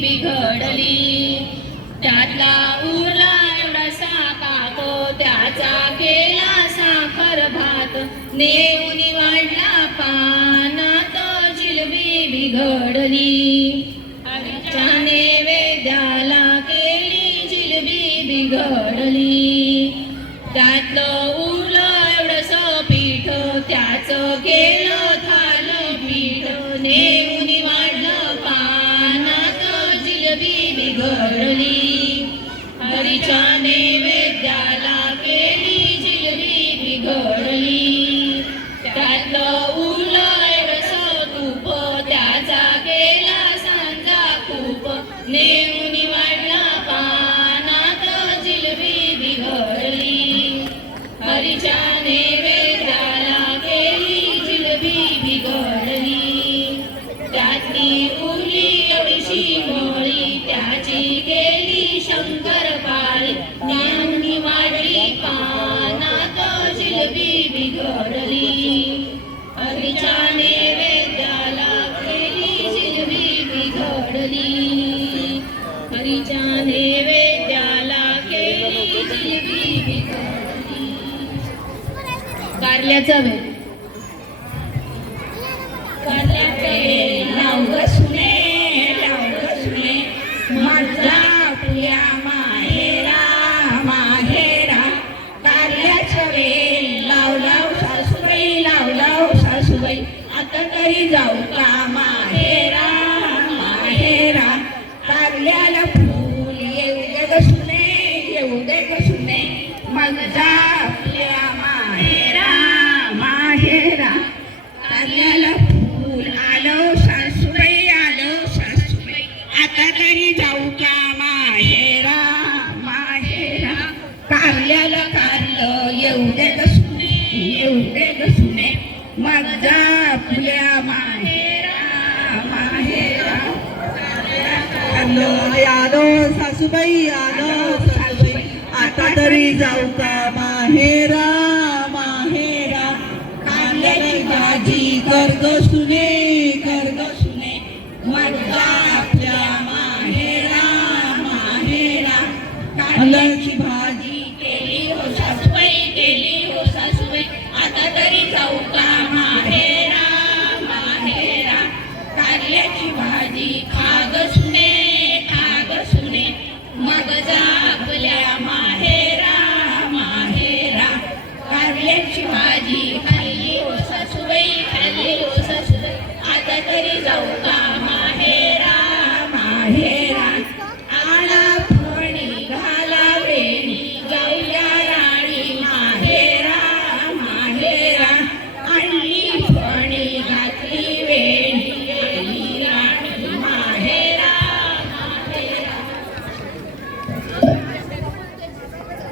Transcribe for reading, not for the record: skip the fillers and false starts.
बिघडली। त्यातला उरला एवढासा काक, त्याचा केला साखर भात, नेऊन वाढला पानात जिलबी बिघडली। हरीच्या नैवेद्याला केली जिलबी बिघडली। त्यातलं उरलं एवढंसं पीठ, त्याचं केलं थालीपीठ, नेऊन वाढलं पानात जिलबी बिघडली। हरीच्या नैवेद्याला केली जिलबी बिघडली। त्यातलं उरलं एवढंसं तूप, त्याचा केला सांजा खूप, नेऊन वाढला पानात जिलबी बिघडली। हरीच्या नैवेद्याला केली जिलबी बिघडली। त्यातली उरली एवढीशी मोळी, त्याची केली शंकरपाळी, नेऊन वाढली पानात जिलबी बिघडली। हरीच्या नैवेद्याला केली जिलबी बिघडली। हरीच्या नैवेद्याला केली जिलबी बिघडली। कारल्याचा वेल। कारल्याचा वेल लाव ग सुने, लाव ग सुने, माझा फुल्या माहेरा माहेरा। कारल्याचा वेल लाव लाव सासूबाई, लाव लाव सासूबाई, आता तरी जाऊ का माहेरा माहेरा। कारल्याला फूल येऊ दे ग सुने, येऊ दे ग सुने, मग जा आपल्या माहेरा माहेरा। कारल्याला फूल आलं सासूबाई, आलं सासूबाई, आता तरी जाऊ का माहेरा माहेरा। कारल्याला कारलं येऊ दे ग सुने, येऊ दे ग सुने, मग जा आपल्या माहेरा माहेरा। आलो सासूबाई, आलो सासूबाई, आता तरी जाऊ का माहेरा माहेरा। कारल्याची भाजी कर ग सुने, कर ग सुने, मग जा आपल्या माहेरा माहेरा। कारल्याची भाजी केली हो सासूबाई, केली हो सासूबाई, आता तरी जाऊ का माहेरा माहेरा। कारल्याची भाजी खा ग सुने, खा ग सुने, मग जा आपल्या माहेरा माहेरा। कारल्याची भाजी खाल्ली हो सासूबाई, खाल्ली हो सासूबाई, आता तरी जाऊ का